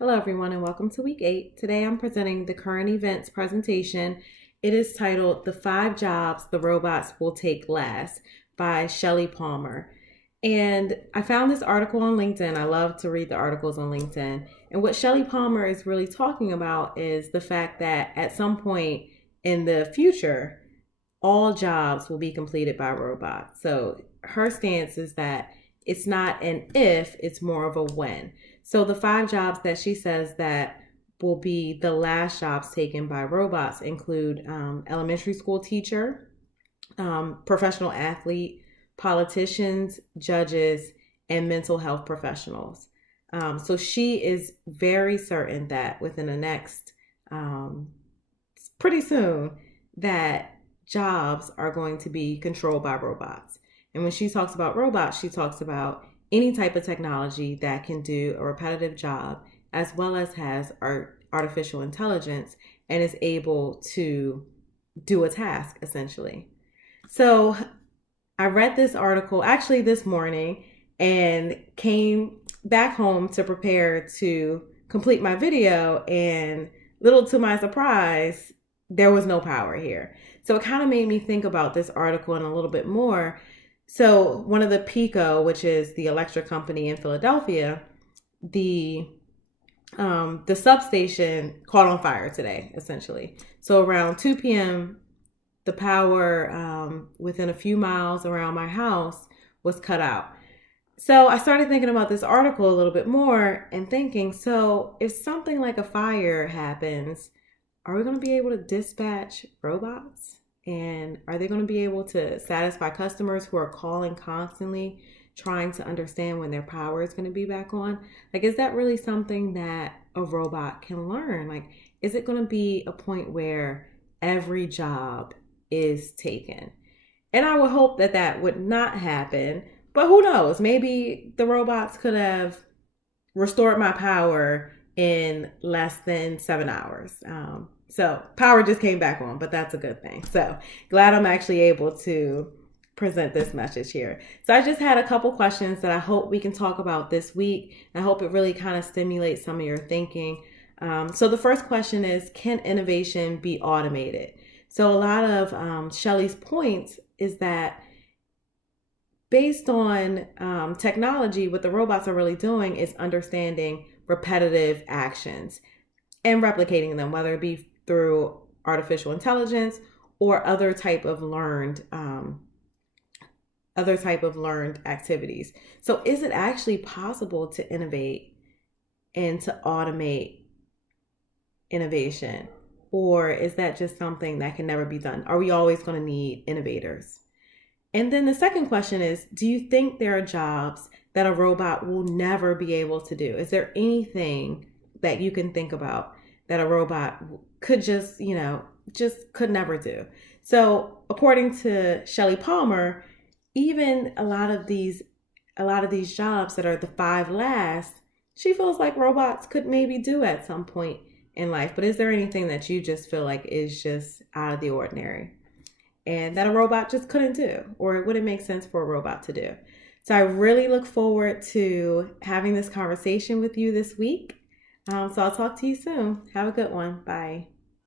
Hello, everyone, and welcome to week 8. Today I'm presenting the current events presentation. It is titled The 5 Jobs the Robots Will Take Last by Shelley Palmer. And I found this article on LinkedIn. I love to read the articles on LinkedIn. And what Shelley Palmer is really talking about is the fact that at some point in the future, all jobs will be completed by robots. So her stance is that it's not an if, it's more of a when. So the 5 jobs that she says that will be the last jobs taken by robots include elementary school teacher, professional athlete, politicians, judges, and mental health professionals. So she is very certain that within the next, pretty soon, that jobs are going to be controlled by robots. And when she talks about robots, she talks about any type of technology that can do a repetitive job as well as has artificial intelligence and is able to do a task essentially. So I read this article actually this morning and came back home to prepare to complete my video, and little to my surprise, there was no power here. So it kind of made me think about this article and a little bit more. So one of the PECO, which is the electric company in Philadelphia, the substation caught on fire today, essentially. So around 2 p.m., the power within a few miles around my house was cut out. So I started thinking about this article a little bit more and thinking, so if something like a fire happens, are we going to be able to dispatch robots? And are they going to be able to satisfy customers who are calling constantly, trying to understand when their power is going to be back on? Like, is that really something that a robot can learn? Like, is it going to be a point where every job is taken? And I would hope that that would not happen. But who knows? Maybe the robots could have restored my power in less than 7 hours. So power just came back on, but that's a good thing. So glad I'm actually able to present this message here. So I just had a couple questions that I hope we can talk about this week. I hope it really kind of stimulates some of your thinking. So the first question is, can innovation be automated? So a lot of Shelley's points is that based on technology, what the robots are really doing is understanding repetitive actions and replicating them, whether it be through artificial intelligence or other type of learned activities. So is it actually possible to innovate and to automate innovation? Or is that just something that can never be done? Are we always going to need innovators? And then the second question is, do you think there are jobs that a robot will never be able to do? Is there anything that you can think about that a robot could just could never do? So according to Shelley Palmer, even a lot of these jobs that are the 5 last, she feels like robots could maybe do at some point in life. But is there anything that you just feel like is just out of the ordinary and that a robot just couldn't do, or it wouldn't make sense for a robot to do? So I really look forward to having this conversation with you this week. So I'll talk to you soon. Have a good one. Bye.